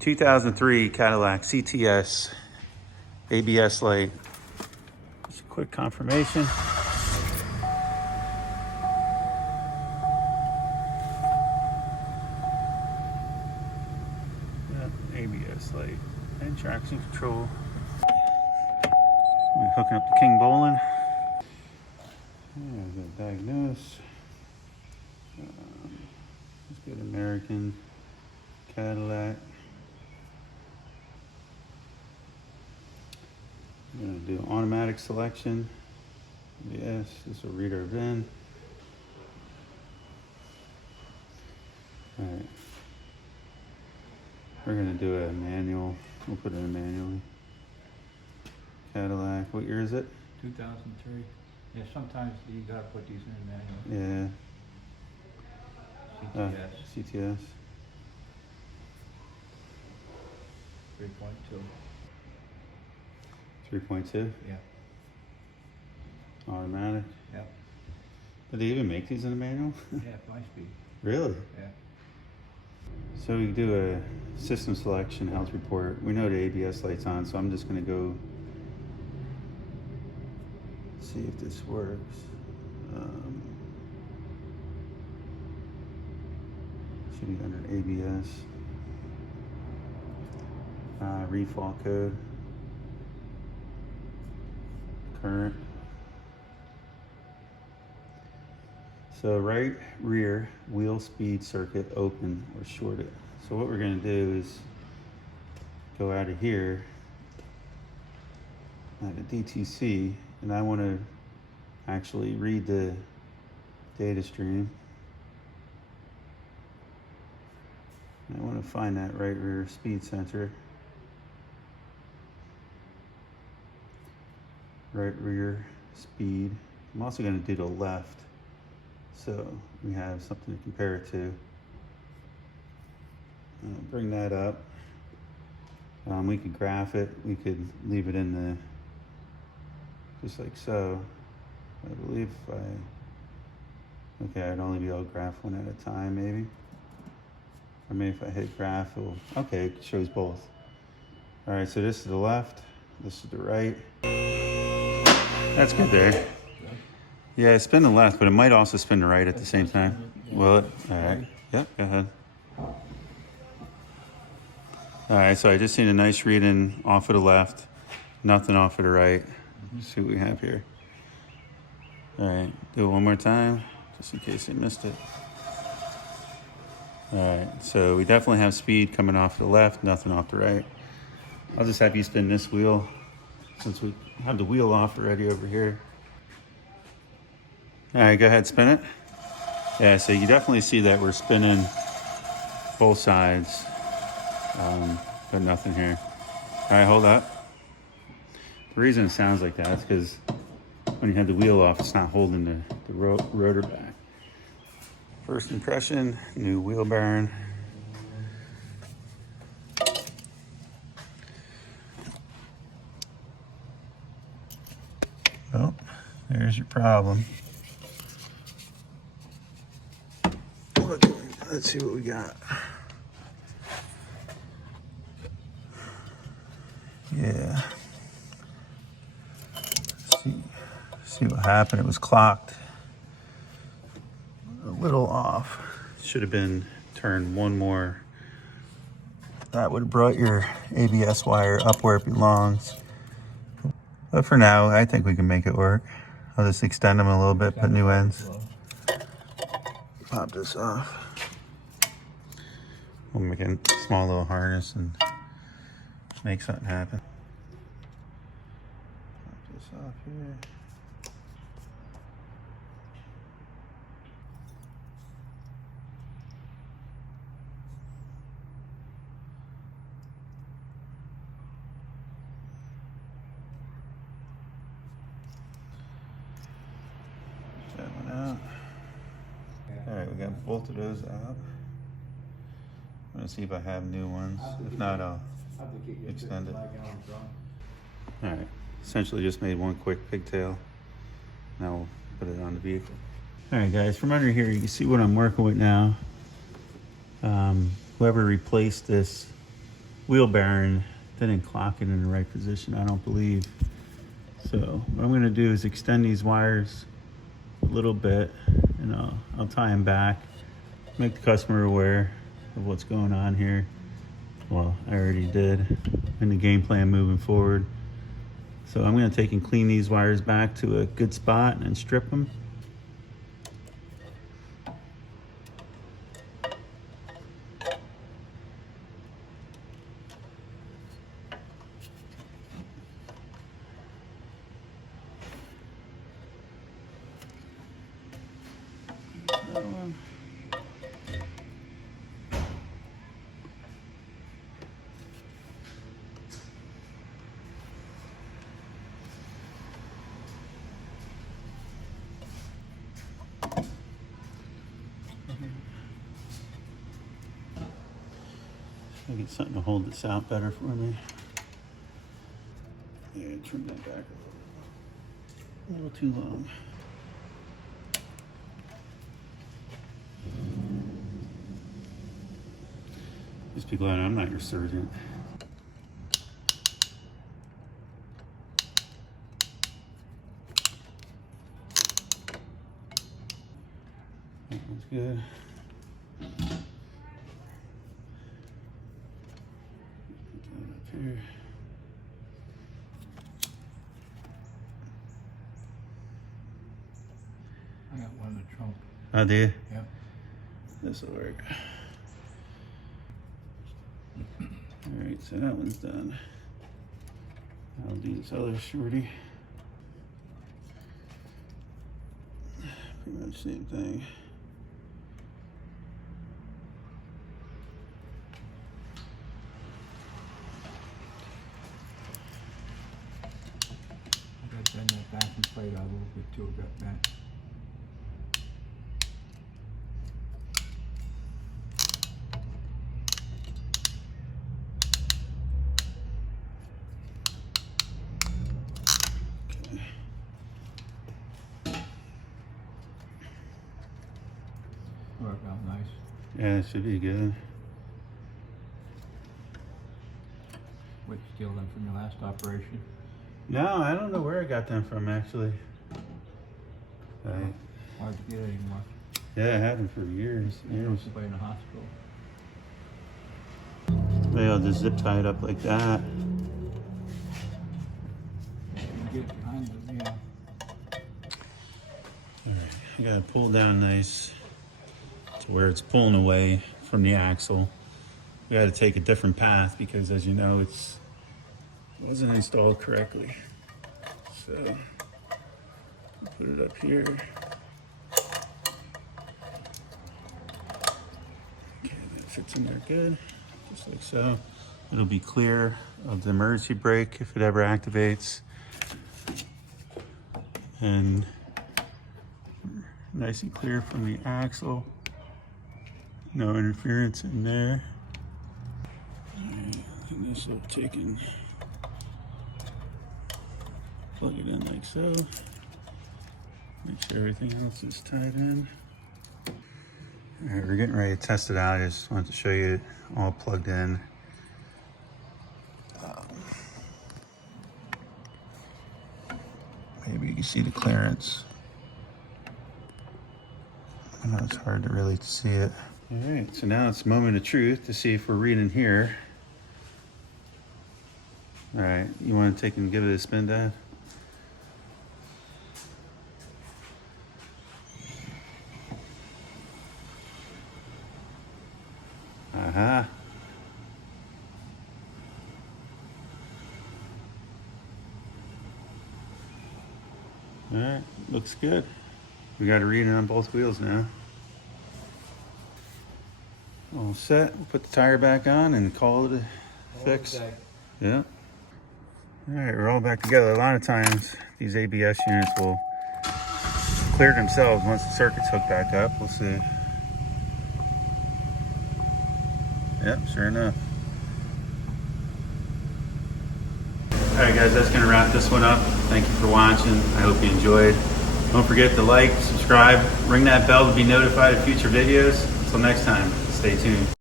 2003 Cadillac CTS ABS light. Just a quick confirmation. ABS light and traction control. We're hooking up the King Bowling. There's a diagnose. Let's get American Cadillac. I'm going to do automatic selection. Yes, this will read our VIN. Alright. We're going to do a manual. We'll put it in manually. Cadillac. What year is it? 2003. Yeah, sometimes you gotta put these in manual. Yeah. CTS. CTS. 3.2. 3.2. Yeah. Automatic. Yeah. Did they even make these in a manual? Yeah, 5-speed. Really? Yeah. So we do a system selection health report. We know the ABS light's on, so I'm just gonna go see if this works. Should be under ABS. Refall code. Current. So right rear wheel speed circuit open or shorted. So what we're going to do is go out of here at a DTC, and I want to actually read the data stream. I want to find that right rear speed sensor. Right rear speed. I'm also going to do the left, so we have something to compare it to. Bring that up. We could graph it. We could leave it in the, just like so. I believe if I, okay, I'd only be able to graph one at a time maybe. Or maybe if I hit graph, it'll, okay, it shows both. All right, so this is the left, this is the right. That's good there. Yeah, spin the left, but it might also spin the right at the same time. Will it? All right. Yep, go ahead. All right, so I just seen a nice reading off of the left, nothing off of the right. Let's see what we have here. All right, do it one more time, just in case I missed it. All right, so we definitely have speed coming off the left, nothing off the right. I'll just have you spin this wheel since we have the wheel off already over here. All right, go ahead, spin it. Yeah, so you definitely see that we're spinning both sides, but nothing here. All right, hold up. The reason it sounds like that is because when you have the wheel off, it's not holding the rotor back. First impression, new wheel bearing. Oh, there's your problem. Let's see what we got. Yeah. See what happened. It was clocked a little off. Should have been turned one more. That would have brought your ABS wire up where it belongs. But for now, I think we can make it work. I'll just extend them a little bit, put new ends. Pop this off. We'll make a small little harness and make something happen. Pop this off here. That one out. All right, we got both of those out. I'm gonna see if I have new ones. If not, I'll extend it. All right, essentially just made one quick pigtail. Now we'll put it on the vehicle. All right, guys, from under here, you can see what I'm working with now. Whoever replaced this wheel bearing didn't clock it in the right position, I don't believe. So what I'm gonna do is extend these wires a little bit, and I'll tie them back, make the customer aware of what's going on here. Well, I already did in the game plan moving forward. So I'm gonna take and clean these wires back to a good spot and strip them. That one. I'll get something to hold this out better for me. Yeah, trim that back a little too long. Just be glad I'm not your surgeon. That one's good. Put that up here. I got one in the trunk. Oh, do you? Yeah. This will work. Alright, so that one's done. I'll do this other shorty. Pretty much same thing. I got to bend that backing plate out a little bit too, got that. Worked out nice. Yeah, it should be good. What, steal them from your last operation? No, I don't know where I got them from actually. Hard to get anymore. Yeah, I had them for years. Years. Somebody in the hospital. Maybe I'll just zip tie it up like that. You get behind them, yeah. Alright, I gotta pull down nice to where it's pulling away from the axle. We gotta take a different path because, as you know, it wasn't installed correctly. So put it up here. Okay, that fits in there good, just like so. It'll be clear of the emergency brake if it ever activates. And nice and clear from the axle. No interference in there. Alright, and this will take and plug it in like so. Make sure everything else is tied in. Alright, we're getting ready to test it out. I just wanted to show you it all plugged in. Maybe you can see the clearance. I know it's hard to really see it. All right, so now it's a moment of truth to see if we're reading here. All right, you want to take and give it a spin, Dad? Aha. All right, looks good. We got a reading on both wheels now. All set. We'll put the tire back on and call it a fix. Yeah. All right, we're all back together. A lot of times these ABS units will clear themselves once the circuit's hooked back up. We'll see. Yep, sure enough. All right, guys, that's gonna wrap this one up. Thank you for watching. I hope you enjoyed. Don't forget to like, subscribe, ring that bell to be notified of future videos. Until next time, stay tuned.